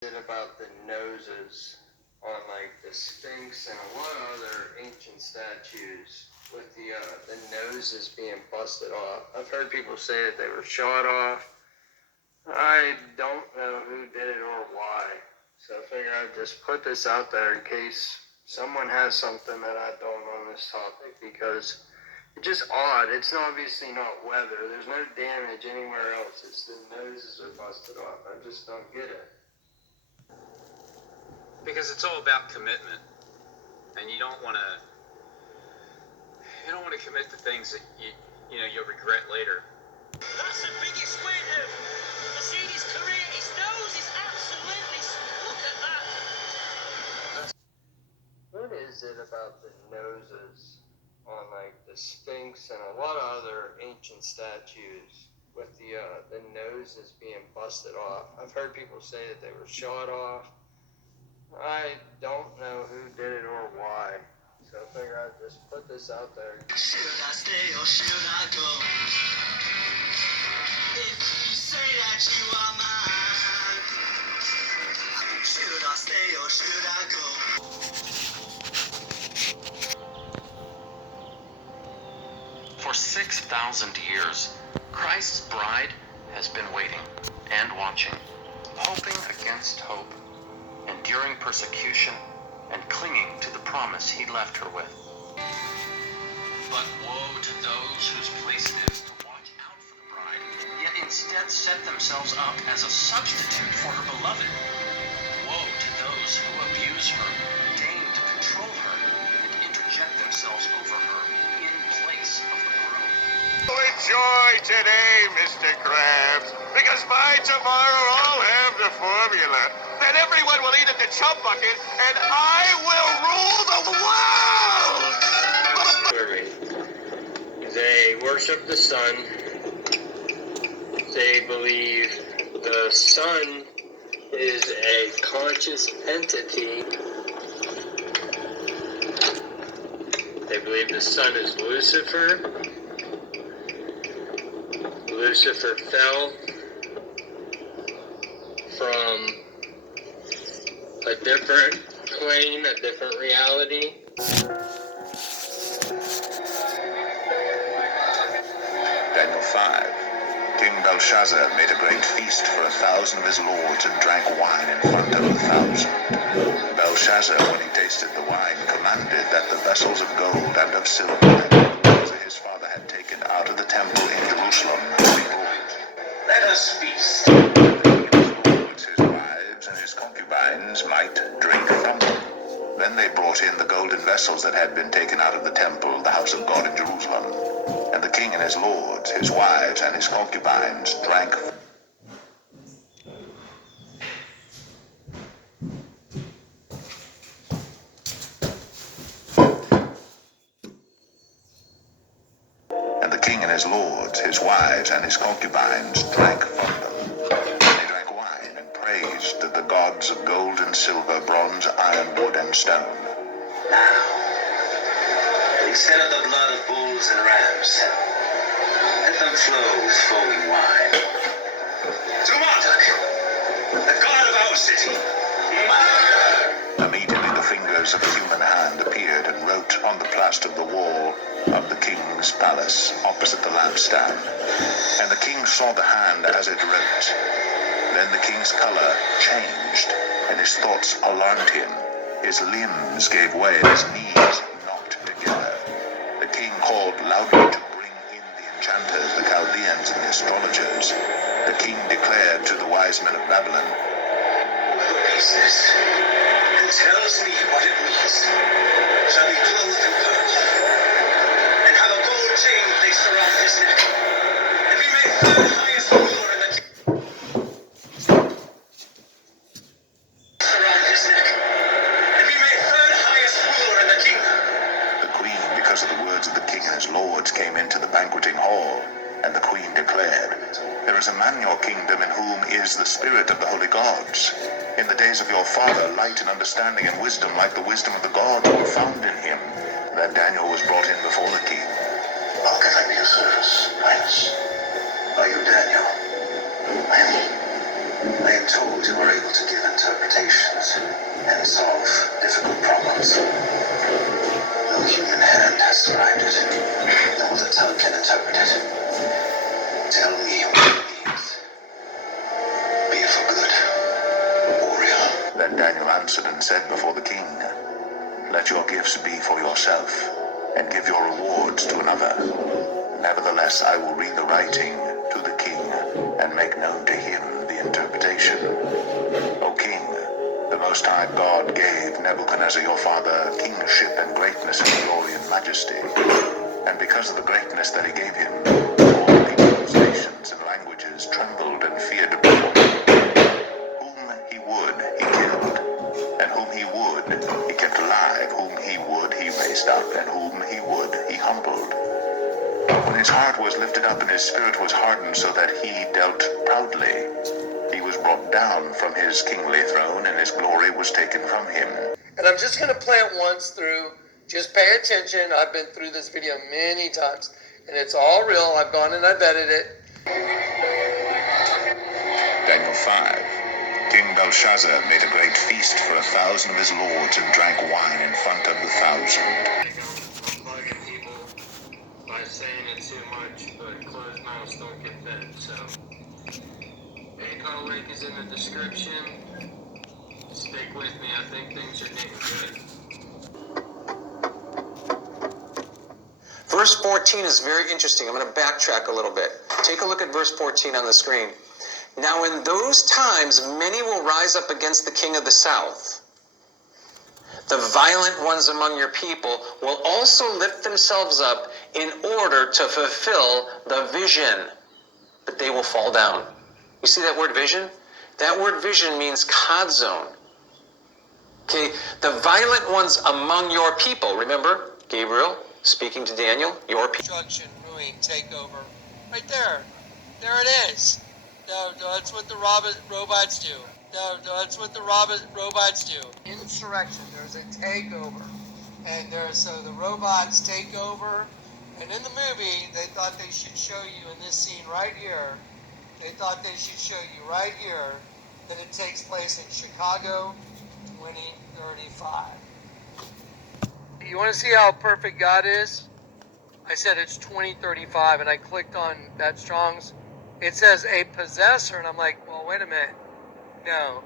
About the noses on like the Sphinx and a lot of other ancient statues with the noses being busted off. I've heard people say that they were shot off. I don't know who did it or why. So I figure I'd just put this out there in case someone has something that I don't on this topic, because it's just odd. It's obviously not weather. There's no damage anywhere else. It's the noses are busted off. I just don't get it. Because it's all about commitment, and you don't want to commit to things that you'll regret later. That's the biggest win of Mercedes' career. His nose is absolutely, look at that. What is it about the noses on like the Sphinx and a lot of other ancient statues with the noses being busted off? I've heard people say that they were shot off. I don't know who did it or why, so I figure I'd just put this out there. Should I stay or should I go? If you say that you are mine, should I stay or should I go? For 6,000 years, Christ's bride has been waiting and watching, hoping against hope, enduring persecution, and clinging to the promise he left her with. But woe to those whose place it is to watch out for the bride, yet instead set themselves up as a substitute for her beloved. Woe to those who abuse her, deign to control her, and interject themselves over her in place of the groom. Enjoy today, Mr. Krabs, because by tomorrow I'll have the formula. Then everyone will eat at the chump bucket, and I will rule the world! They worship the sun. They believe the sun is a conscious entity. They believe the sun is Lucifer. Lucifer fell from a different plane, a different reality. Daniel 5. King Belshazzar made a great feast for 1,000 of his lords and drank wine in front of 1,000. Belshazzar, when he tasted the wine, commanded that the vessels of gold and of silver that his father had taken out of the temple in Jerusalem be brought. Let us feast. His wives and his concubines might drink from them. Then they brought in the golden vessels that had been taken out of the temple, the house of God in Jerusalem. And the king and his lords, his wives, and his concubines drank. And the king and his lords, his wives, and his concubines drank from them. They drank wine and praised the gods of gold and silver, bronze, iron, wood, and stone. Now, instead of the blood of bulls and rams, let them flow with foaming wine. To Marduk, the god of our city. Immediately the fingers of a human hand appeared and wrote on the plaster of the wall of the king's palace opposite the lampstand. And the king saw the hand as it wrote. Then the king's color changed, and his thoughts alarmed him. His limbs gave way, and his knees knocked together. The king called loudly to bring in the enchanters, the Chaldeans, and the astrologers. The king declared to the wise men of Babylon, Who reads this and tells me what it means shall be clothed in pearls, and have a gold chain placed around his neck, and be made third highest ruler in the kingdom. Around his neck, and be made third highest ruler in the kingdom. The queen, because of the words of the king and his lords, came into the banqueting hall, and the queen declared, There is a man in your kingdom in whom is the spirit of the holy gods. In the days of your father, light and understanding and wisdom like the wisdom of the gods were found in him. Then Daniel was brought in before the king. How can I be of service, Highness? Are you Daniel? I am told you are able to give interpretation. Then Daniel answered and said before the king, "Let your gifts be for yourself, and give your rewards to another. Nevertheless, I will read the writing to the king, and make known to him the interpretation. O king, the Most High God gave Nebuchadnezzar your father kingship and greatness and glory and majesty. And because of the greatness that he gave him, all peoples, nations, and languages trembled and feared before him. Whom he would, he killed, and whom he would, he kept alive. Whom he would, he raised up, and whom he would, he humbled. But when his heart was lifted up and his spirit was hardened so that he dealt proudly, he was brought down from his kingly throne, and his glory was taken from him." And I'm just going to play it once through. Just pay attention. I've been through this video many times, and it's all real. I've gone and I've edited it. Daniel 5. King Belshazzar made a great feast for 1,000 of his lords, and drank wine in front of the 1,000. I'm bugging people by saying it too much, but closed mouths don't get fed. So, PayPal link is in the description. Stick with me. I think things are getting good. Verse 14 is very interesting. I'm going to backtrack a little bit. Take a look at verse 14 on the screen. Now in those times, many will rise up against the king of the south. The violent ones among your people will also lift themselves up in order to fulfill the vision, but they will fall down. You see that word vision? That word vision means kadzon. Okay, the violent ones among your people. Remember, Gabriel speaking to Daniel, your people. Destruction, ruin, takeover. Right there. There it is. No, that's what the robots do. No, that's what the robots do. Insurrection. There's a takeover. And so the robots take over. And in the movie, they thought they should show you in this scene right here, they thought they should show you right here that it takes place in Chicago 2035. You want to see how perfect God is? I said it's 2035, and I clicked on that Strong's. It says a possessor, and I'm like, well, wait a minute. No.